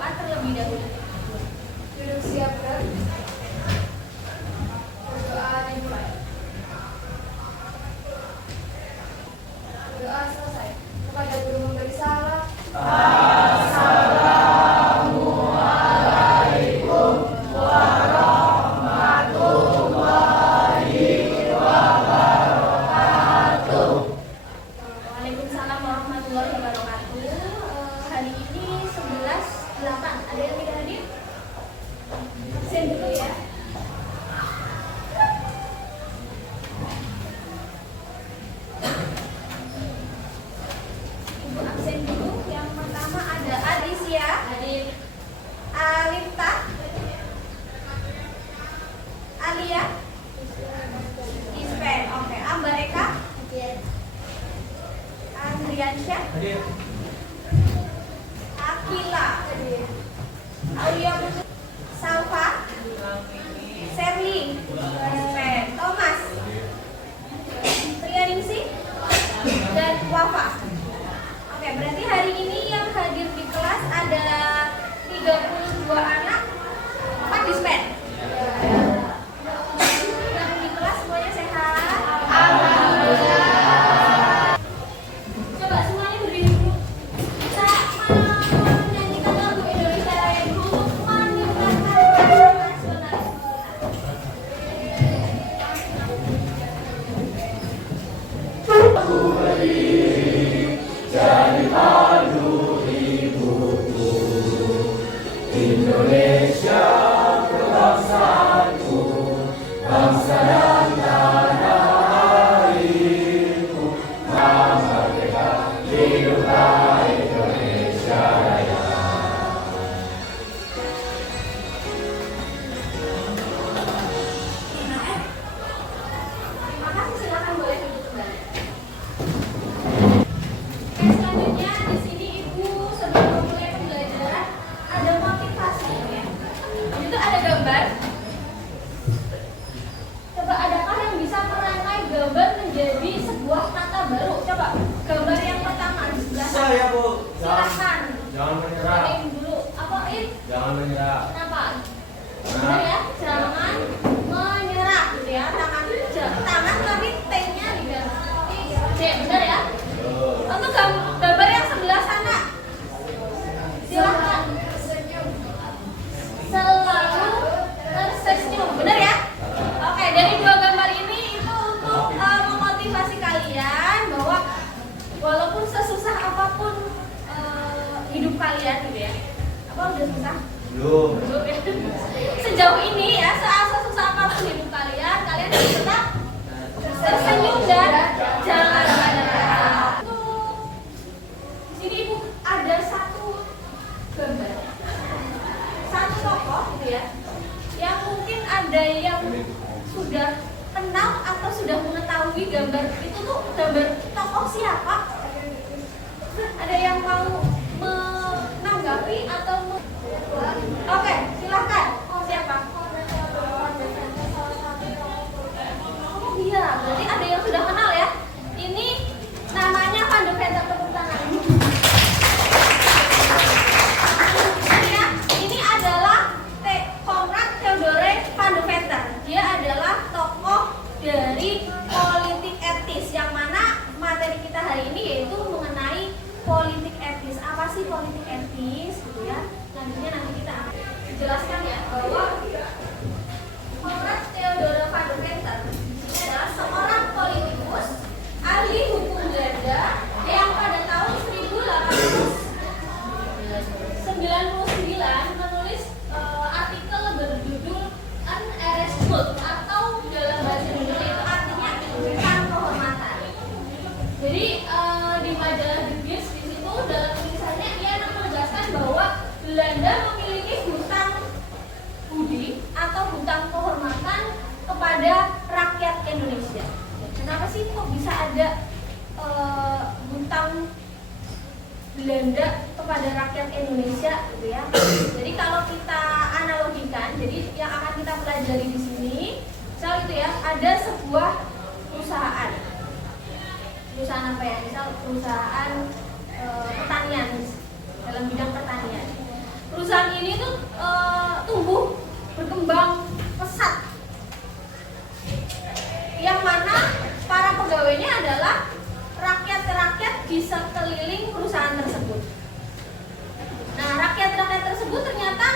berdoa terlebih dahulu. Duduk siap, Bro. Berdoa dimulai. Berdoa selesai. Kepada guru memberi salam. Assalamualaikum warahmatullahi wabarakatuh. Waalaikumsalam warahmatullahi wabarakatuh. Hari ini 11/8. Ada yang tidak hadir? Absen dulu ya. Ibu absen dulu. Yang pertama ada Adisia, hadir. Alifta, Alia, Ispen, oke. Ambareka, Andriansyah, Akila, Aulia Putri, Salva, Serling, Ispen, Thomas, Trianingsih, dan Wafa. Oke, berarti hari ini yang hadir di kelas ada 32 anak, 4 dispen. Yang di kelas semuanya sehat? Alhamdulillah. Coba semuanya berdiri dulu. Kita menyanyikan lagu Indonesia Raya dulu, meningkatkan nasionalisme. Terima kasih, silakan boleh duduk kembali. Oke, selanjutnya di sini Ibu sebelum memulai pembelajaran ada motivasi ya. Itu ada gambar. Coba adakah yang bisa merangkai gambar menjadi sebuah kata baru? Coba gambar yang pertama di sebelah sana. Saya, Bu. Silakan. Jangan menyerah. Cobain dulu. Apa It? Jangan menyerah. Kenapa? Benar ya? Jangan menyerah gitu ya. Tangan tapi T-nya diganti D. Benar ya? Untuk gambar yang sebelah sana, silakan selalu tersenyum, benar ya? Oke, dari dua gambar ini itu untuk memotivasi kalian bahwa walaupun sesusah apapun hidup kalian gitu ya, apa udah susah? Belum. Belum ya? Sejauh ini ya, sesusah apapun hidup kalian, kalian harus tetap tersenyum dan jangan menyerah. Di sini Ibu ada satu gambar, satu tokoh gitu ya, yang mungkin ada yang sudah kenal atau sudah mengetahui gambar itu tuh gambar tokoh siapa? Ada yang mau menanggapi atau Oke, silakan. Siapa? Oh iya, berarti ada yang sudah kenal ya. Ini namanya Van de Venter, tepuk tangan. Ya, ini adalah Konrad Theodore Van de Venter. Dia adalah tokoh dari politik etis, yang mana materi kita hari ini yaitu mengenai politik etis. Apa sih politik etis gitu ya? Selanjutnya nanti kita akan jelaskan ya bahwa Konrad Theodore Van de Venter ini adalah seorang politikus, ahli hukum Belanda yang pada tahun 1899 menulis artikel berjudul An Eresgut, atau dalam bahasa Indonesia itu artinya hutang kehormatan. Jadi di majalah The Gears di situ dalam tulisannya ia menegaskan bahwa Belanda memiliki hutang budi atau hutang kehormatan kepada rakyat Indonesia. Kenapa sih kok bisa ada hutang Belanda kepada rakyat Indonesia gitu ya? Jadi kalau kita analogikan, jadi yang akan kita pelajari di sini, misal itu ya, ada sebuah perusahaan apa ya? Misal perusahaan pertanian, dalam bidang pertanian. Perusahaan ini tuh tumbuh berkembang pesat, yang mana para pegawainya adalah rakyat-rakyat di sekeliling perusahaan tersebut. Nah, rakyat-rakyat tersebut ternyata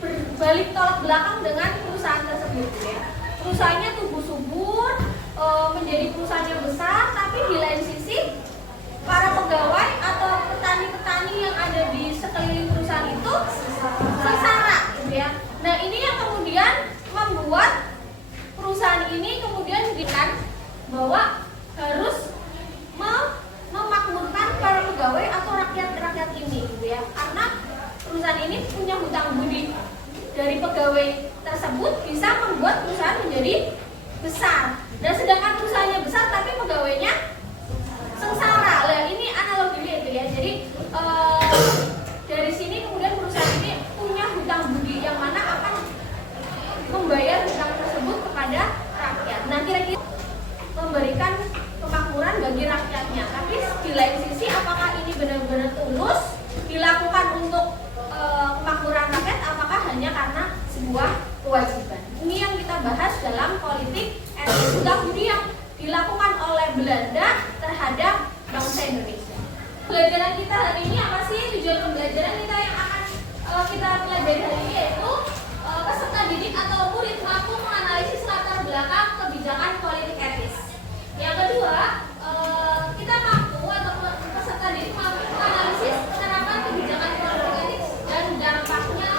berbalik tolak belakang dengan perusahaan tersebut, ya. Perusahaannya tumbuh subur, menjadi perusahaan yang besar, tapi di lain sisi para pegawai atau petani-petani yang ada di sekeliling perusahaan itu sengsara, gitu ya. Nah, ini yang kemudian membuat perusahaan ini kemudian dikatakan bahwa harus memakmurkan para pegawai atau rakyat-rakyat ini, gitu ya. Karena perusahaan ini punya hutang budi dari pegawai tersebut bisa membuat perusahaan menjadi besar. Dan sedangkan perusahaannya besar tapi pegawainya sengsara. Nah, ini analoginya itu ya. Jadi dari sini kemudian perusahaan ini punya hutang budi yang mana akan membayar hutang tersebut kepada rakyat. Nah, kira-kira memberikan kemakmuran bagi rakyatnya. Tapi di lain sisi apakah ini benar-benar tulus dilakukan untuk kemakmuran rakyat, apakah hanya karena sebuah kewajiban? Ini yang kita bahas dalam politik etis hutang budi yang dilakukan oleh Belanda terhadap bangsa Indonesia. Pembelajaran kita hari ini apa sih? Tujuan pembelajaran kita yang akan kita pelajari hari ini yaitu peserta didik atau murid mampu menganalisis latar belakang kebijakan politik etis. Yang kedua, kita mampu atau peserta didik mampu menganalisis penerapan kebijakan politik etis dan dampaknya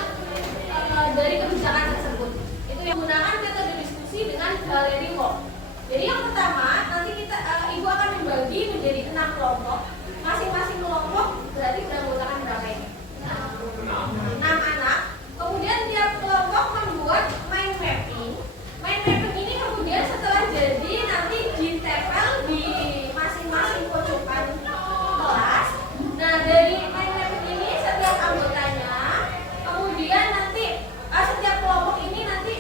dari kebijakan tersebut. Itu yang menggunakan metode diskusi dengan galeri work. Jadi yang pertama, nanti ibu akan membagi menjadi 6 kelompok. Masing-masing kelompok berarti beranggotakan berapa ini? 6 anak. Kemudian tiap kelompok membuat mind mapping. Mind mapping ini kemudian setelah jadi nanti ditempel di masing-masing pojokan kelas. Nah, dari mind mapping ini setiap anggotanya kemudian nanti setiap kelompok ini nanti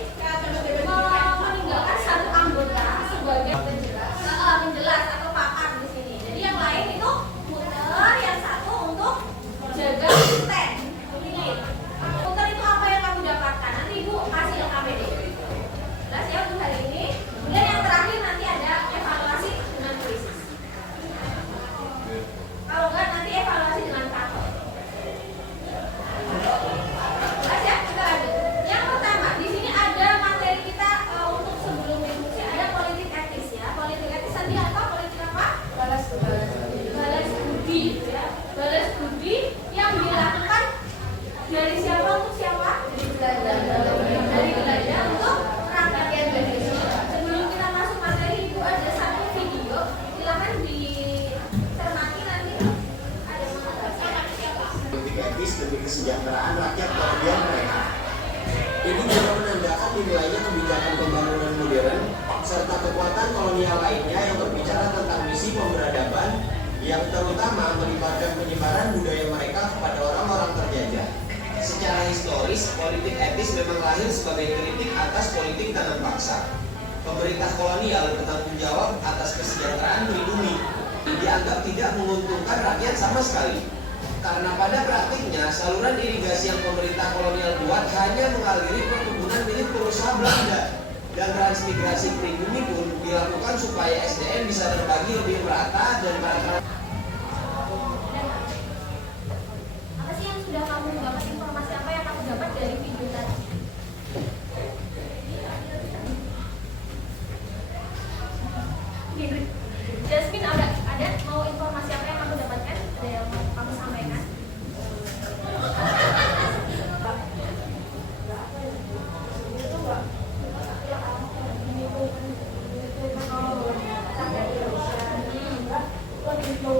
meninggalkan satu anggota sebagai penjelas atau pakar di sini. Jadi yang lain itu muter, yang satu untuk jaga stand. Ini muter itu apa yang kamu dapatkan? Nanti ibu kasih LKPD. Jelas ya untuk hari ini. Kemudian yang terakhir nanti ada evaluasi dengan krisis. Kalau enggak nanti evaluasi dengan kantor. Jelas ya, kita lanjut. Yang pertama, di sini ada materi kita untuk sebelum diskusi ada politik etis ya. Politik etis tadi apa? Politik apa? Balas budi ya. Balas budi yang dilakukan dari siapa untuk siapa? Dari Belanda untuk rakyat Indonesia. Sebelum kita masuk materi, ibu ada satu video, silakan dicermati nanti ada politik etis demi kesejahteraan rakyat bagian mereka. Ini juga menandakan dimulainya kebijakan pembangunan modern serta kekuatan kolonial lainnya yang berbicara tentang misi pemberadaban yang terutama melibatkan penyebaran budaya mereka kepada orang-orang terjajah. Secara historis, politik etis memang lahir sebagai kritik atas politik tanam paksa. Pemerintah kolonial bertanggung jawab atas kesejahteraan pribumi, dianggap tidak menguntungkan rakyat sama sekali. Karena pada praktiknya, saluran irigasi yang pemerintah kolonial buat hanya mengaliri perkebunan milik pengusaha Belanda. Dan transmigrasi pribumi pun dilakukan supaya SDM bisa terbagi lebih merata dan rata-rata. apa sih yang sudah kamu dapat, informasi apa yang kamu dapat dari video tadi? Jasmine ada mau informasi apa yang kamu dapatkan? Ada yang mau kamu sampaikan? Itu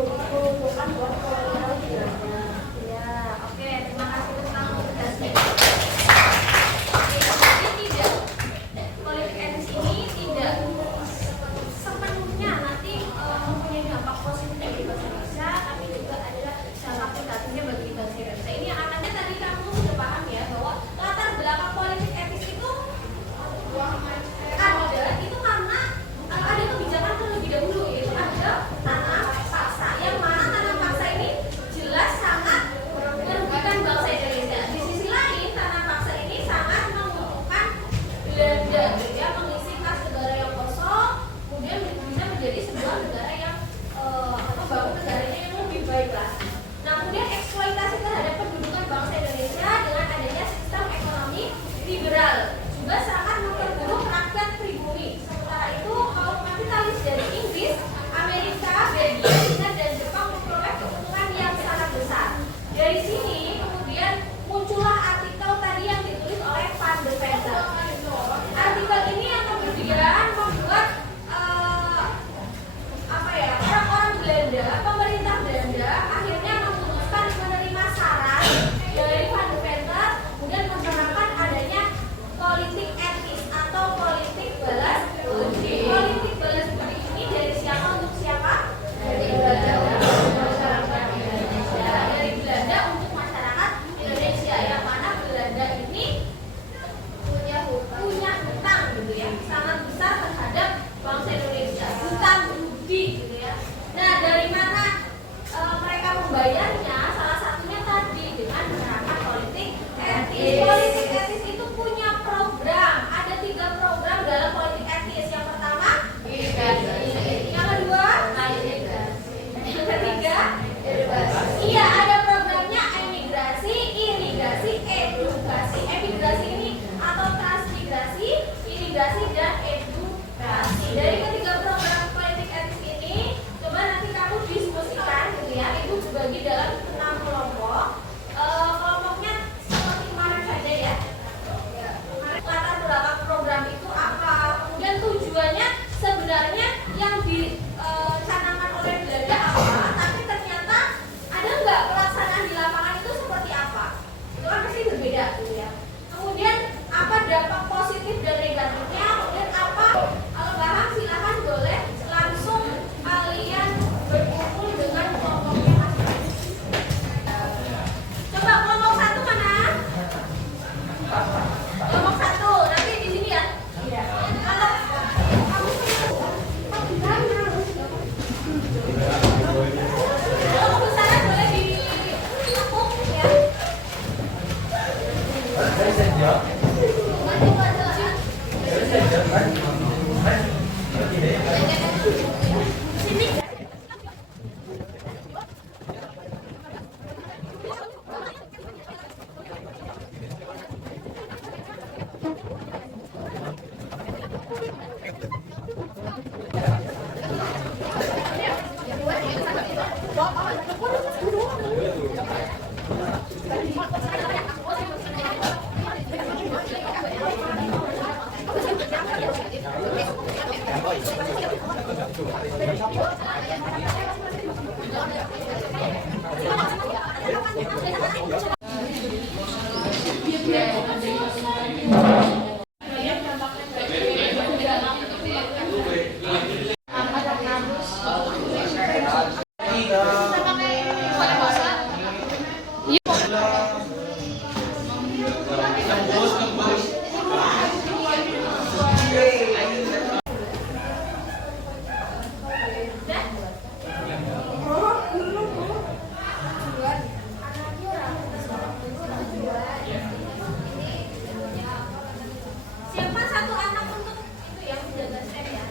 Siapa satu anak untuk itu yang menjaga stand ya?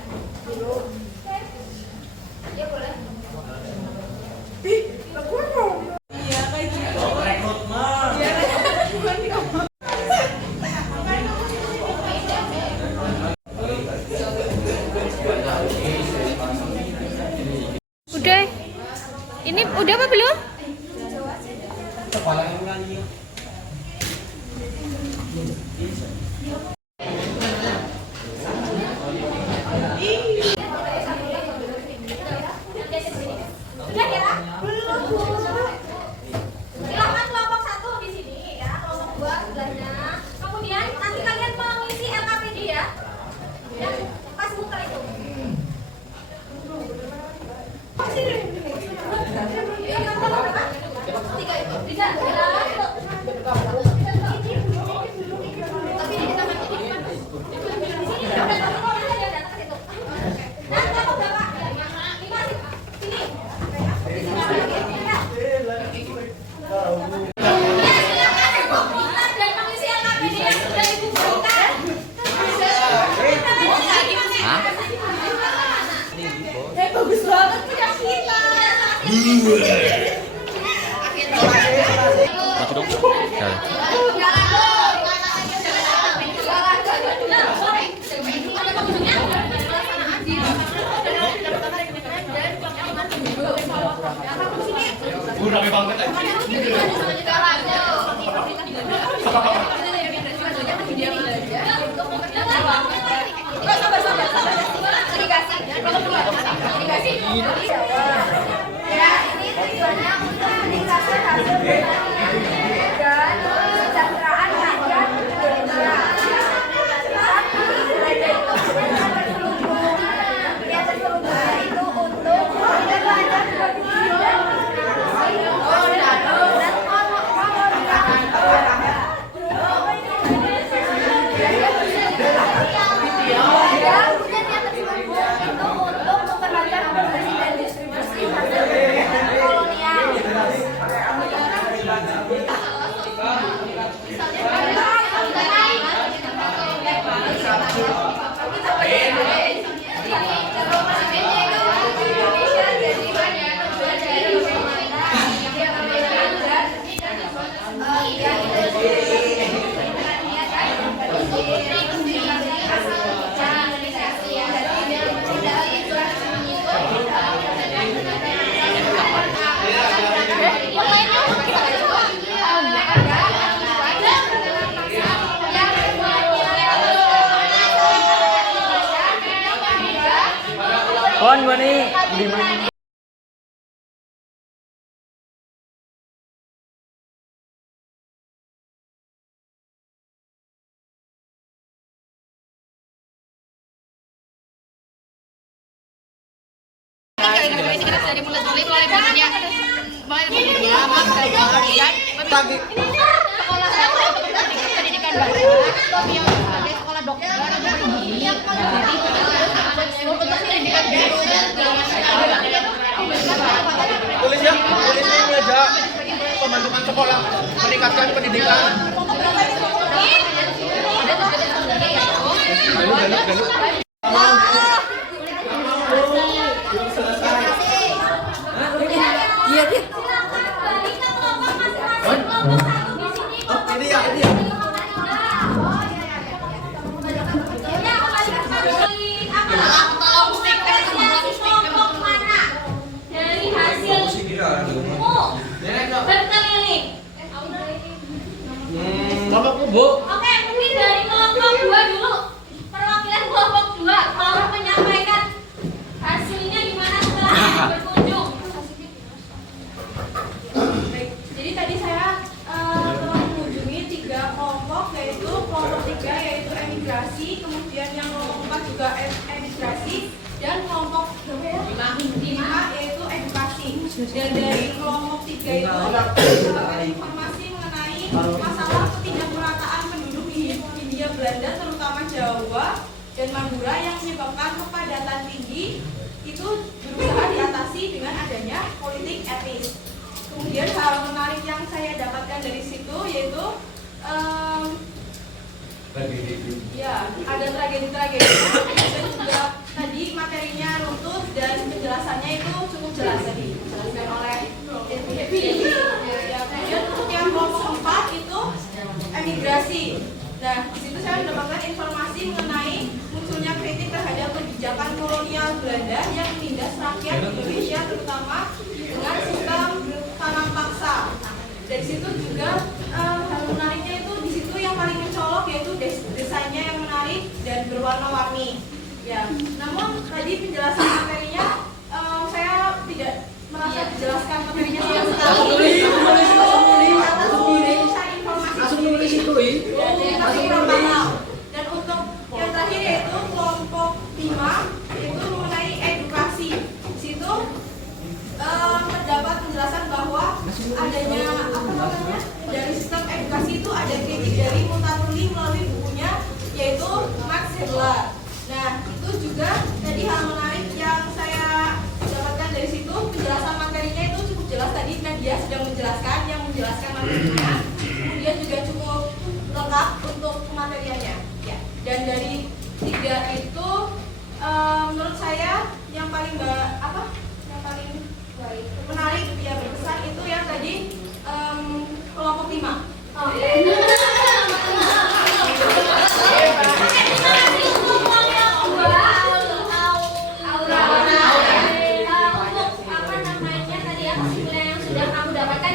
Ya boleh. Rekrut mah. Udah. Ini udah apa belum? Kepala yang nyanyi. Udah ya? Belum. Silakan kelompok 1 di sini ya, kelompok 2 sebelahnya. Kemudian nanti kalian mengisi LKPD ya. Yang pas muka itu. Tiga itu. Bisa. Tapi di depan ini. Di sini udah datang ke situ. Nah, kelompok berapa? 5 sini. Dan mengisi LKPD yang sudah Ibu berikan. Bagus banget punya kita. Maju dong. Rame banget aja. Ya, ini tujuannya untuk meningkatkan hasil belajar dan kesejahteraan rakyat Indonesia. Tapi belajar itu bukan terselubung. Yang terselubungnya itu untuk kita belajar berpikir dan Kawan gua nih di mana? Ini kita dari mulai bukunya sekolah pendidikan baru yang sebagai sekolah dokter pendidikan Tulisnya aja pembentukan sekolah meningkatkan pendidikan. Belum selesai. Iya, Dit. Silakan kembali ke kelompok masing-masing. Kelompok satu di sini. Oh, ini ya, ini ya. Ya, kembali ke apresiasi kelompok mana dari hasil berkeliling. Kelompokku, Bu. Oke, mungkin dari kelompok 2 dulu. Perwakilan kelompok 2 mau menyampaikan hasilnya gimana setelah berkunjung. Baik, jadi tadi saya telah mengunjungi 3 kelompok, yaitu kelompok 3 yaitu emigrasi, kemudian yang kelompok 4 juga emigrasi, dan kelompok 5 yaitu edukasi. Dan dari kelompok 3 itu mendapatkan informasi mengenai masalah ketidakmerataan penduduk di Hindia Belanda, terutama Jawa dan Madura, yang menyebabkan kepadatan tinggi itu berusaha diatasi dengan adanya politik etnis. Kemudian hal menarik yang saya dapatkan dari situ yaitu ya ada tragedi-tragedinya. Itu juga tadi materinya runtut dan penjelasannya itu cukup jelas tadi dijelaskan oleh Devi. Ya, kemudian untuk yang kelompok 4 itu emigrasi. Nah, di situ saya mendapatkan informasi mengenai munculnya kritik terhadap kebijakan kolonial Belanda yang menindas rakyat Indonesia, terutama dengan sistem tanam paksa. Nah, dari situ juga hal menariknya itu di situ yang paling mencolok yaitu desainnya yang menarik dan berwarna-warni. Ya, namun tadi penjelasan materinya saya tidak merasa dijelaskan materinya sama sekali. Langsung nulis itu, Ya, jadi masih kurang paham. Dan untuk yang terakhir yaitu kelompok 5 itu mengenai edukasi. Di situ terdapat penjelasan bahwa adanya dari sistem edukasi itu ada kritik dari Mutaruli melalui bukunya yaitu Max Herrla. Nah, itu juga tadi hal menarik yang saya dapatkan dari situ, penjelasan materinya itu cukup jelas tadi kan dia sedang menjelaskan materinya. Kemudian juga cukup lengkap untuk materialnya. Ya. Dan dari 3 itu menurut saya yang paling menarik ya berkesan itu yang tadi kelompok 5.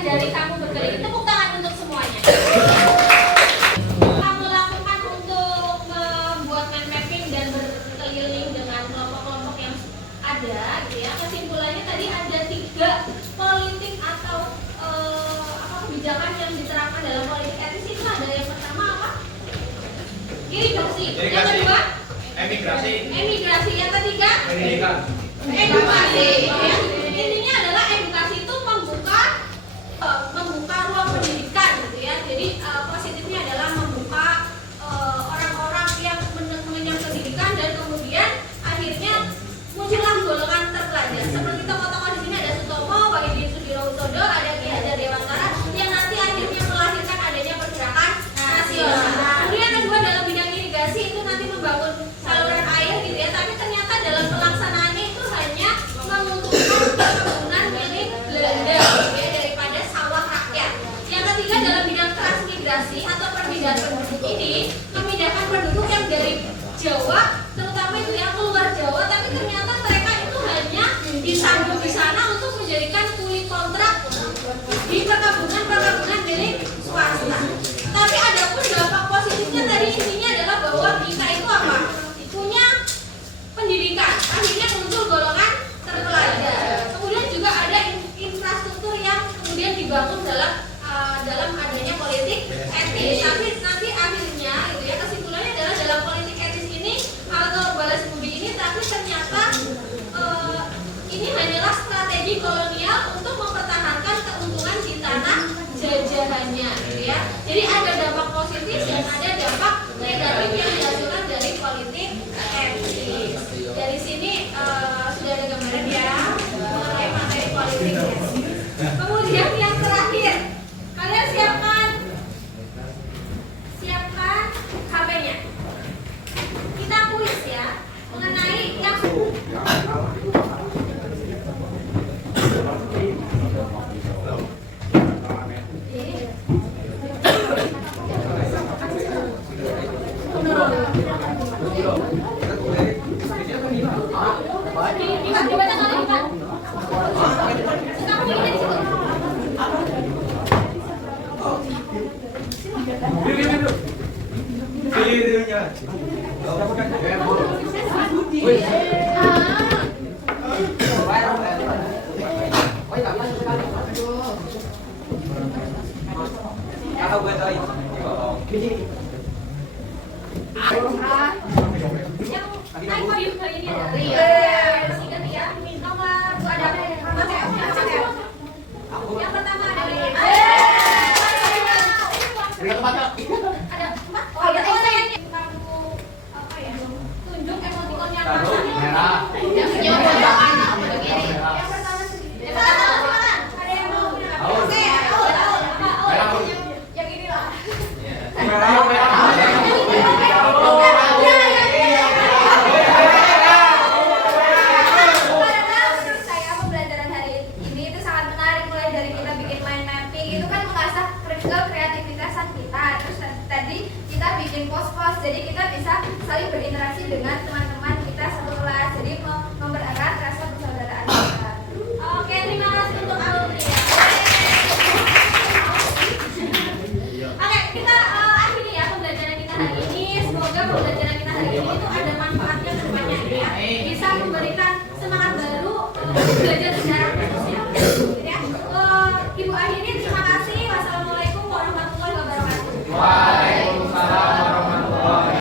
Dari kamu berkeliling, tepuk tangan untuk semuanya. Kamu lakukan untuk membuat mind mapping dan berkeliling dengan kelompok-kelompok yang ada, gitu ya. Kesimpulannya tadi ada 3 politik atau kebijakan yang diterapkan dalam politik etis itu ada yang pertama apa? Irigasi. Yang kedua? Emigrasi. Yang ketiga? Edukasi. Ya. Intinya adalah edukasi itu membuka ruang pendidikan, gitu ya. Jadi positifnya adalah membuka orang-orang yang mengenyam pendidikan, dan kemudian akhirnya muncullah golongan terpelajar. Seperti tokoh-tokoh di sini ada Sutomo, Wahidin Sudirohusodo, ada Ki Hajar Dewantara, yang nanti akhirnya melahirkan adanya pergerakan nasional. Kemudian yang kedua dalam bidang irigasi itu nanti membangun saluran air, gitu ya. Tapi ternyata dalam pelaksanaannya itu hanya menguntungkan perkebunan milik Belanda, gitu ya, daripada sawah rakyat. Yang ketiga dalam bidang transmigrasi atau perpindahan penduduk ini, memindahkan penduduk yang dari Jawa, terutama itu yang keluar Jawa, tapi ternyata mereka itu hanya disambung di sana untuk menjadikan kulit kontrak di perkebunan milik swasta. Tapi ada pun dampak positifnya tadi, intinya adalah bahwa kita itu apa? Punya pendidikan, akhirnya muncul golongan terpelajar. Kemudian juga ada infrastruktur yang kemudian dibangun dalam adanya politik etis. Tapi nanti akhirnya, gitu ya, kesimpulannya adalah dalam politik etis ini atau balas budi ini, tapi ternyata ini hanyalah strategi kolonial untuk mempertahankan keuntungan di tanah jajahannya, gitu ya. Jadi ada dampak positif dan ada dampak negatif yang dihasilkan dari politik etis. Dari sini sudah ada gambaran ya mengenai materi politik etis. Kemudian yang terakhir, kalian siapkan HP-nya. Kita Videonya. Kalau gue tahu Yang naik podium kali ini ada Ria. Singkat ya. Nomor ada yang pertama ada Ria. Ada empat. Oh ya, saya ini kartu apa ya? Tunjuk emotikonnya merah. Yang pertama Yang pertama ada yang mau oke, yang ini lah. Menurut saya pembelajaran hari ini itu sangat menarik, mulai dari kita bikin mind mapping itu kan mengasah kreativitasan kita. Terus tadi kita bikin pos-pos, jadi kita bisa saling berinteraksi dengan teman-teman kita satu kelas, jadi mempererat rasa persaudaraan kita. Oke, terima kasih untuk alumni ya. Oke, kita akhiri ya pembelajaran kita hari ini. Semoga pembelajaran kita hari ini itu ada manfaatnya ke depannya ya. Bisa memberikan semangat baru belajar